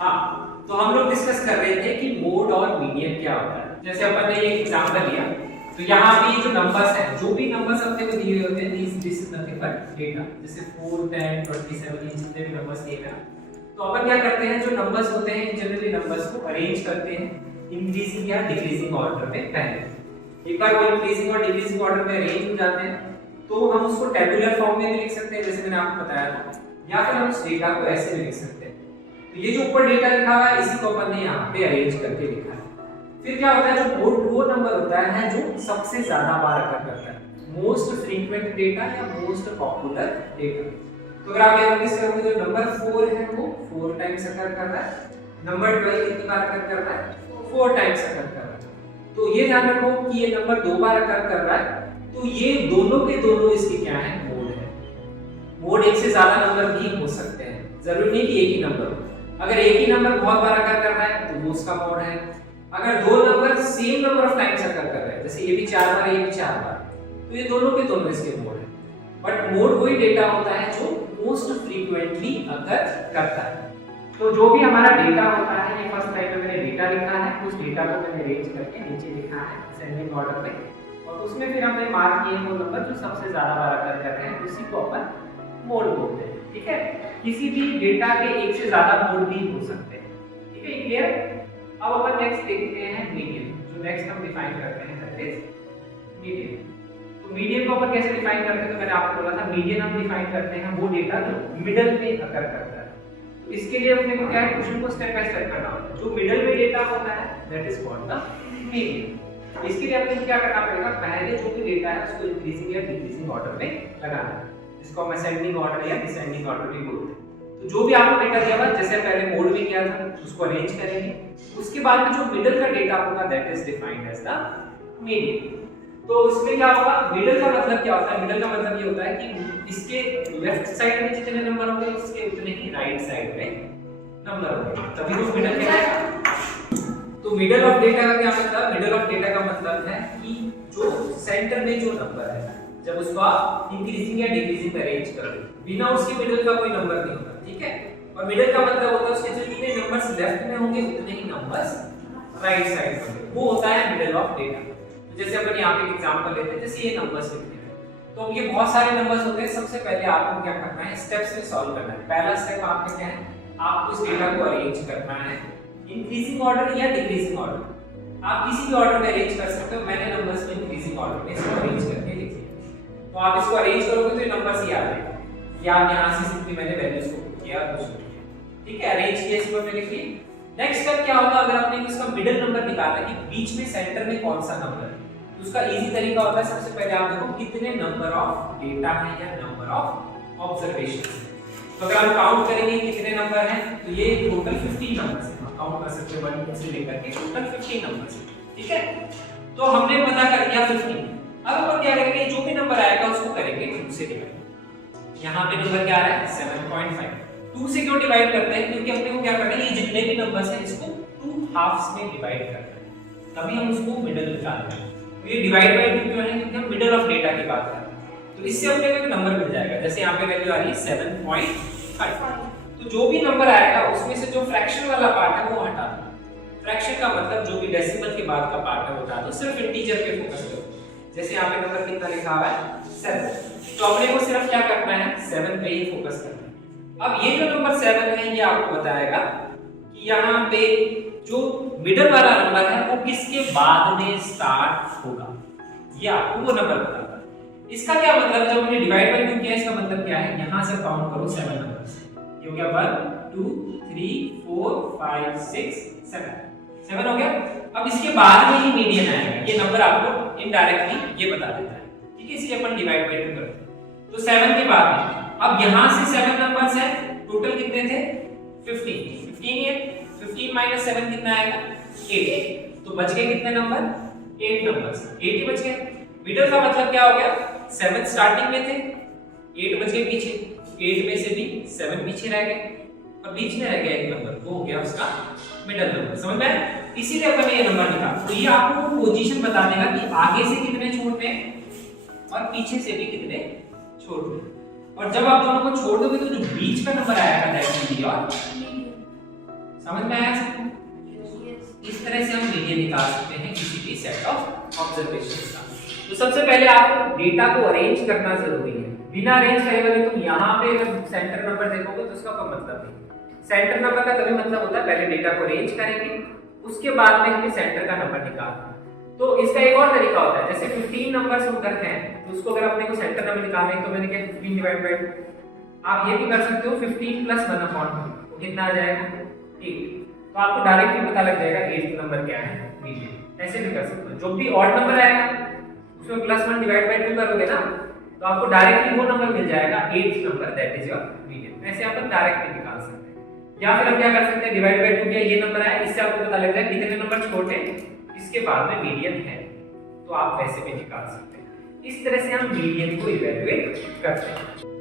हाँ, तो हम लोग डिस्कस कर रहे थे कि मोड और मीडियन क्या होता है। जैसे अपन ने एक एग्जांपल लिया, तो यहाँ पे जो नंबर्स हैं, जो भी नंबर्स अपने को दिए हुए होते हैं, this is nothing but data. जैसे 4, 10, 27 ये जितने भी नंबर्स दिए हैं, तो अपन क्या करते हैं, जो नंबर्स होते हैं जनरली नंबर्स को अरेंज करते हैं इंक्रीजिंग या डिक्रीजिंग ऑर्डर में। पहले एक बार वो इंक्रीजिंग और डिक्रीजिंग ऑर्डर में अरेंज हो जाते हैं तो हम उसको टेबुलर फॉर्म में भी लिख सकते हैं, जैसे मैंने आपको बताया था, या फिर हम उस डेटा को ऐसे भी लिख सकते हैं। तो ये जो ऊपर डेटा लिखा हुआ है, इसी को अपन ने यहाँ पे अरेंज करके लिखा है। फिर क्या होता है, जो मोड वो नंबर होता है जो सबसे ज्यादा बार अकर करता है, मोस्ट फ्रीक्वेंट डेटा या मोस्ट पॉपुलर डेटा। तो अगर आप यहाँ नोटिस करोगे, जो नंबर 4 है वो 4 टाइम्स अकर कर रहा है, नंबर 12 कितनी बार अकर कर रहा है, 4 टाइम्स अकर कर रहा है। तो ये ध्यान रखो कि ये नंबर 2 बार अकर कर रहा है, तो ये दोनों के दोनों इसके क्या है, मोड है। मोड एक से ज्यादा नंबर भी हो सकते हैं, जरूरी नहीं कि एक ही नंबर हो। अगर एक ही नंबर बहुत बार अकर कर रहा है तो वो उसका मोड है। अगर दो number same number of times अकर कर रहे हैं, जैसे ये भी 4 बार ये भी 4 बार, तो ये दोनों के दोनों इसके मोड है। बट मोड वही डेटा होता है जो मोस्ट फ्रीक्वेंटली अकर करता है। तो जो भी हमारा डेटा होता है, ये फर्स्ट टाइम में मैंने डेटा लिखा है, उस डेटा को मैंने अरेंज करके नीचे लिखा है असेंडिंग ऑर्डर में, और उसमें फिर हमने मार्क किए वो नंबर जो सबसे ज्यादा बार अकर कर रहे हैं, उसी को अपन मोड बोलते हैं। ठीक है, किसी भी डेटा के एक से ज्यादा मोड भी हो सकते हैं। ठीक है, क्लियर। अब अपन नेक्स्ट देखते हैं मीडियन, जो नेक्स्ट हम डिफाइन करते हैं, दैट इज मीडियन। तो मीडियन को अपन कैसे डिफाइन करते हैं, तो मैंने आपको बोला था मीडियन हम डिफाइन करते हैं वो डेटा जो मिडल में अकर करता है। तो इसके लिए अपने को क्या है, क्वेश्चन को स्टेप बाय स्टेप करना होता है। जो मिडल में डेटा होता है that is called the median. इसके लिए अपने को क्या करना पड़ेगा, पहले जो भी डेटा है उसको इंक्रीजिंग या डिक्रीजिंग ऑर्डर में लगाना है, जिसको हम असेंडिंग ऑर्डर या डिसेंडिंग ऑर्डर भी बोलते हैं। तो जो भी आपको डेटा दिया हुआ, जैसे पहले मोड में किया था, उसको अरेंज करेंगे, उसके बाद में जो मिडल का डेटा होगा that is defined as the median. तो इसमें क्या होगा, मिडल का मतलब क्या होता है, मिडल का मतलब ये होता है कि इसके लेफ्ट साइड में जितने नंबर होंगे उसके उतने ही राइट साइड में नंबर होंगे, तभी तो मिडल कहलाएगा। तो मिडल ऑफ डेटा का क्या मतलब, मिडल ऑफ डेटा का मतलब है कि जो सेंटर में जो नंबर है, जब उसको आप इंक्रीजिंग या डिक्रीजिंग अरेंज कर दो, बिना उसके मिडल का कोई नंबर नहीं होता। ठीक है, और मिडल का मतलब होता है उसके जितने नंबर्स लेफ्ट में होंगे उतने ही नंबर्स राइट साइड में होंगे, वो होता है मिडल ऑफ डेटा। तो जैसे अपन यहाँ पे एक एग्जांपल लेते हैं, जैसे ये नंबर्स लिखते हैं, तो ये बहुत सारे नंबर्स होते हैं। सबसे पहले आपको क्या करना है, स्टेप्स में सॉल्व करना है। पहला स्टेप आपका क्या है, आपको इस डेटा को अरेंज करना है इंक्रीजिंग ऑर्डर या डिक्रीजिंग ऑर्डर। आप किसी भी ऑर्डर में अरेंज कर सकते हो, मैंने नंबर्स को इंक्रीजिंग ऑर्डर में इसको अरेंज करके लिख दिया। तो आप इसको अरेंज करोगे तो ये नंबर्स ही आ जाएंगे, या यहाँ से सिंपली मैंने वैल्यूज को पुट किया दूसरे। ठीक है, अरेंज किया, इसको मैंने लिख लिया। नेक्स्ट स्टेप क्या होगा, अगर आपने इसका मिडिल नंबर निकालना है कि बीच में सेंटर में कौन सा नंबर है, तो उसका इजी तरीका होता है, सबसे पहले आप देखो कितने नंबर ऑफ डेटा है या नंबर ऑफ ऑब्जर्वेशन। तो अगर हम काउंट करेंगे कितने नंबर हैं, तो ये टोटल 15 नंबर्स हैं, हम काउंट कर सकते हैं 1 से लेकर के टोटल 15 नंबर्स हैं। ठीक है, तो हमने पता कर लिया 15। अब अपन क्या करेंगे, जो भी नंबर आएगा उसको करेंगे 2 से डिवाइड। यहाँ पे नंबर क्या आ रहा है 7.5। 2 से क्यों डिवाइड करते हैं, क्योंकि अपने को क्या करना है, ये जितने भी नंबर्स हैं इसको 2 हाफ्स में डिवाइड करना है, तभी हम उसको मिडिल निकालते हैं। तो ये डिवाइड बाय 2 क्यों है, क्योंकि हम मिडिल ऑफ डेटा की बात कर रहे हैं। तो इससे अपने को एक नंबर मिल जाएगा, जैसे यहाँ पे वैल्यू आ रही है 7.5। तो जो भी नंबर आएगा उसमें से जो फ्रैक्शन वाला पार्ट है वो हटा दो। फ्रैक्शन का मतलब जो भी डेसिमल के बाद का पार्ट है वो हटा दो, सिर्फ इंटीजर पे फोकस करो। जैसे यहाँ पे नंबर कितना लिखा हुआ है 7, तो अपने को सिर्फ क्या करना है 7 पे ही फोकस करना है। अब ये जो नंबर 7 है ये आपको बताएगा कि यहाँ पे जो मिडिल वाला नंबर है वो किसके बाद में स्टार्ट होगा, ये आपको वो नंबर बताता है। इसका क्या मतलब, जब हमने डिवाइड बाय 2 किया, इसका मतलब क्या है, यहाँ से काउंट करो 7 नंबर्स, ये हो गया 1 2 3 4 5 6 7 हो गया। अब इसके बाद में ही मीडियन आएगा, ये नंबर आपको इनडायरेक्टली ये बता देता है। ठीक है, इसलिए अपन डिवाइड बाय 2 करते हैं। तो 7 के बाद में अब यहाँ से 7 नंबर्स हैं, टोटल कितने थे 15 है, 15 माइनस 7 कितना आएगा 8। तो बच गए कितने नंबर 8 नंबर्स, 8 ही बच गए। मिडिल का मतलब क्या हो गया, 7 स्टार्टिंग में थे, 8 बच गए पीछे, 8 में से भी 7 पीछे रह गए और बीच में रह गया एक नंबर, वो हो गया उसका मिडिल नंबर। समझ में? इसीलिए अपन ने ये नंबर निकाला। तो ये आपको पोजीशन बता देगा कि आगे से कितने छोड़ने हैं और पीछे से भी कितने छोड़ने हैं। और जब आप दोनों को छोड़ दोगे तो जो बीच का नंबर आएगा दैट विल बी योर, समझ में आया सबको? इस तरह से हम मीडियन निकाल सकते हैं किसी भी सेट ऑफ ऑब्जर्वेशंस का। तो सबसे पहले आपको डेटा को अरेंज करना जरूरी है। बिना अरेंज करे हुए तुम यहाँ पे अगर सेंटर नंबर देखोगे तो उसका कोई मतलब नहीं। सेंटर नंबर का तभी मतलब होता है पहले डेटा को अरेंज करेंगे, उसके बाद में फिर सेंटर का नंबर निकालना। तो इसका एक और तरीका होता है, जैसे 15 नंबर्स उधर हैं तो उसको अगर अपने को सेंटर नंबर निकालना है तो मैंने क्या 15 डिवाइड बाय 2, आप ये भी कर सकते हो 15 प्लस 1 अपॉन 2 कितना आ जाएगा 8। तो आपको डायरेक्टली पता लग जाएगा 8th नंबर क्या है मीडियन। ऐसे भी कर सकते हो, जो भी ऑड नंबर आएगा उसमें प्लस 1 डिवाइड बाय 2 करोगे ना तो आपको डायरेक्टली वो नंबर मिल जाएगा 8th number, that is your median. ऐसे आप डायरेक्टली निकाल सकते हैं। या फिर हम क्या कर सकते हैं, डिवाइड बाय 2 किया, ये नंबर आया, इससे आपको पता लग जाएगा कितने नंबर छोटे इसके बाद में मीडियन है, तो आप वैसे भी निकाल सकते हैं। इस तरह से हम मीडियन को इवैल्यूएट करते हैं।